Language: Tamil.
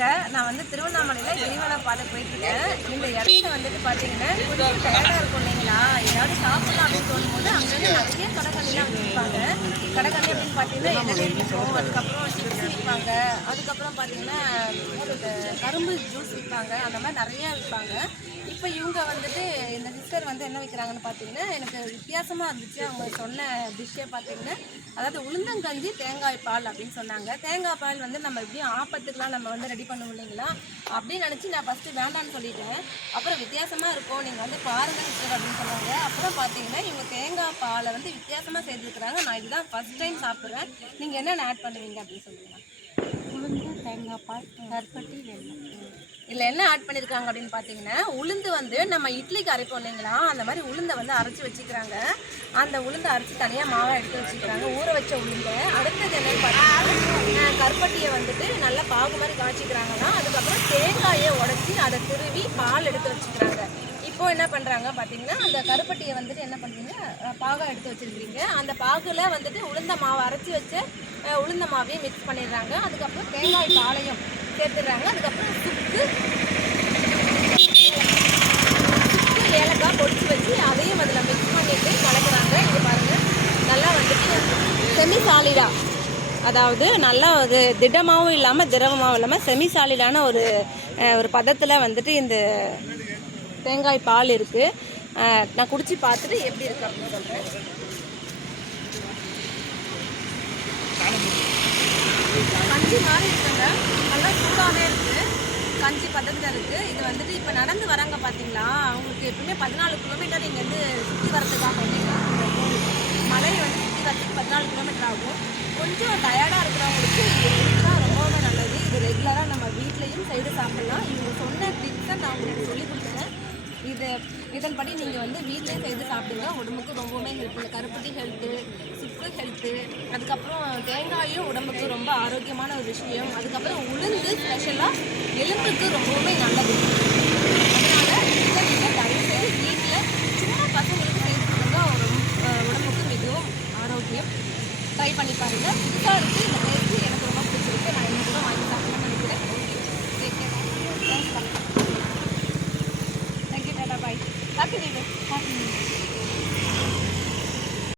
வணக்கங்க நான் வந்து திருவண்ணாமலையில் கிரிவல பாதை போயிட்டுருக்கேன் இந்த இடத்துல வந்துட்டு பார்த்தீங்கன்னா கொஞ்சம் டயர்டாக இருக்கும் இல்லைங்களா? ஏதாவது சாப்பிடலாம் அப்படின்னு தோணும்போது அங்கேருந்து நிறைய கடைக்கண்ணிலாம் விற்பாங்க கடைக்கண்ணி அப்படின்னு பார்த்தீங்கன்னா எண்ணெய் விற்கும் அதுக்கப்புறம் சிப்ஸ் விற்பாங்க. அதுக்கப்புறம் பார்த்தீங்கன்னா கரும்பு ஜூஸ் விற்பாங்க. அந்த மாதிரி நிறையா விற்பாங்க. இப்போ இவங்க வந்துட்டு இந்த சிஸ்டர் வந்து என்ன வைக்கிறாங்கன்னு பார்த்தீங்கன்னா எனக்கு வித்தியாசமாக இருந்துச்சு. அவங்க சொன்ன டிஷ்ஷே பார்த்தீங்கன்னா அதாவது உளுந்தங்கஞ்சி தேங்காய் பால் அப்படின்னு சொன்னாங்க. தேங்காய் பால் வந்து நம்ம எப்படியும் ஆப்பத்துக்குலாம் நம்ம வந்து ரெடி பண்ணுவோம் இல்லைங்களா? அப்படின்னு நினச்சி நான் ஃபஸ்ட்டு வேண்டான்னு சொல்லிட்டேன். அப்புறம் வித்தியாசமாக இருக்கும். நீங்கள் வந்து பாருங்கள் சிஸ்டர் அப்படின்னு சொன்னாங்க. அப்புறம் பார்த்தீங்கன்னா இவங்க தேங்காய் பாலை வந்து வித்தியாசமாக சேர்த்துருக்குறாங்க. நான் இதுதான் ஃபஸ்ட் டைம் சாப்பிட்றேன். நீங்கள் என்னென்ன ஆட் பண்ணுவீங்க அப்படின்னு சொல்லுங்கள் உளுந்து தேங்காய் பால் கருப்பட்டி வெல்லம் இதில் என்ன ஆட் பண்ணியிருக்காங்க அப்படின்னு பார்த்தீங்கன்னா உளுந்து வந்து நம்ம இட்லிக்கு அரைப்போம் இல்லைங்களா? அந்த மாதிரி உளுந்தை வந்து அரைச்சி வச்சுக்கிறாங்க. அந்த உளுந்தை அரைச்சி தனியாக மாவை எடுத்து வச்சுக்கிறாங்க. ஊற வச்ச உளுந்தை. அடுத்தது என்னன்னு பார்த்தீங்கன்னா கருப்பட்டியை வந்துட்டு நல்லா பாகு மாதிரி காய்ச்சிக்கிறாங்கன்னா அதுக்கப்புறம் தேங்காயை உடச்சி அதை திருவி பால் எடுத்து வச்சுக்கிறாங்க. இப்போ என்ன பண்ணுறாங்க பார்த்தீங்கன்னா அந்த கருப்பட்டியை வந்துட்டு என்ன பண்ணுறீங்க பாகம் எடுத்து வச்சுருக்கிறீங்க. அந்த பாகில் வந்துட்டு உளுந்த மாவை அரைச்சி வச்ச உளுந்த மாவையும் மிக்ஸ் பண்ணிடுறாங்க. அதுக்கப்புறம் தேங்காய் பாலையும் சேர்த்துடுறாங்க. அதுக்கப்புறம் சுக்கு. சுக்கு ஏலக்காய் பொடிச்சு வச்சு அதையும் அதில் மிக்ஸ் பண்ணிட்டு கலக்குறாங்க. இது பாருங்கள் நல்லா வந்துட்டு செமி சாலிடா அதாவது நல்லா ஒரு திடமாகவும் இல்லாமல் திரவமாகவும் இல்லாமல் செமி சாலிடான ஒரு ஒரு பதத்தில் வந்துட்டு இந்த தேங்காய் பால் இருக்குது நான் குடிச்சு பார்த்துட்டு எப்படி இருக்கு அப்படின்னு சொல்கிறேன் அஞ்சு மாதிரி இருக்குங்க அஞ்சு பதத்தில் இருக்குது இது வந்துட்டு இப்போ நடந்து வராங்க பார்த்தீங்களா அவங்களுக்கு எப்பவுமே பதினாலு கிலோமீட்டர் இங்கேருந்து சுற்றி வரதுக்காக மலை வந்து சுற்றி வரதுக்கு பதினாலு கிலோமீட்டர் ஆகும். கொஞ்சம் டயர்டாக இருக்கிறவங்களுக்கு இது ரொம்பவே நல்லது. இது ரெகுலராக நம்ம வீட்லேயும் செய்து சாப்பிட்லாம். இவங்க சொன்ன டிப்ஸை நான் உங்களுக்கு சொல்லி கொடுத்தேன் இது இதன்படி நீங்கள் வந்து வீட்லேயும் செய்து சாப்பிடுங்க. உடம்புக்கு ரொம்பவுமே ஹெல்ப்ஃபுல் கருப்பட்டி ஹெல்த்து சுக்கு ஹெல்த்து அதுக்கப்புறம் தேங்காயும் உடம்புக்கு ரொம்ப ஆரோக்கியமான ஒரு விஷயம். அதுக்கப்புறம் உளுந்து வந்து ஸ்பெஷலாக எலும்புக்கு ரொம்பவுமே நல்லது. அதனால் இதை நீங்கள் வீட்டில் சும்மா பசங்களுக்கு செய்து கொடுங்க உடம்புக்கு மிகவும் ஆரோக்கியம். ட்ரை பண்ணி பாருங்கள் இதுதான் இருக்குது இந்த டேஸ்ட்டு எனக்கு ரொம்ப பிடிச்சிருக்கு. நான் இன்னும் வாங்கி சாப்பிட்டு நினைக்கிறேன். Thank you tata bye happy new happy new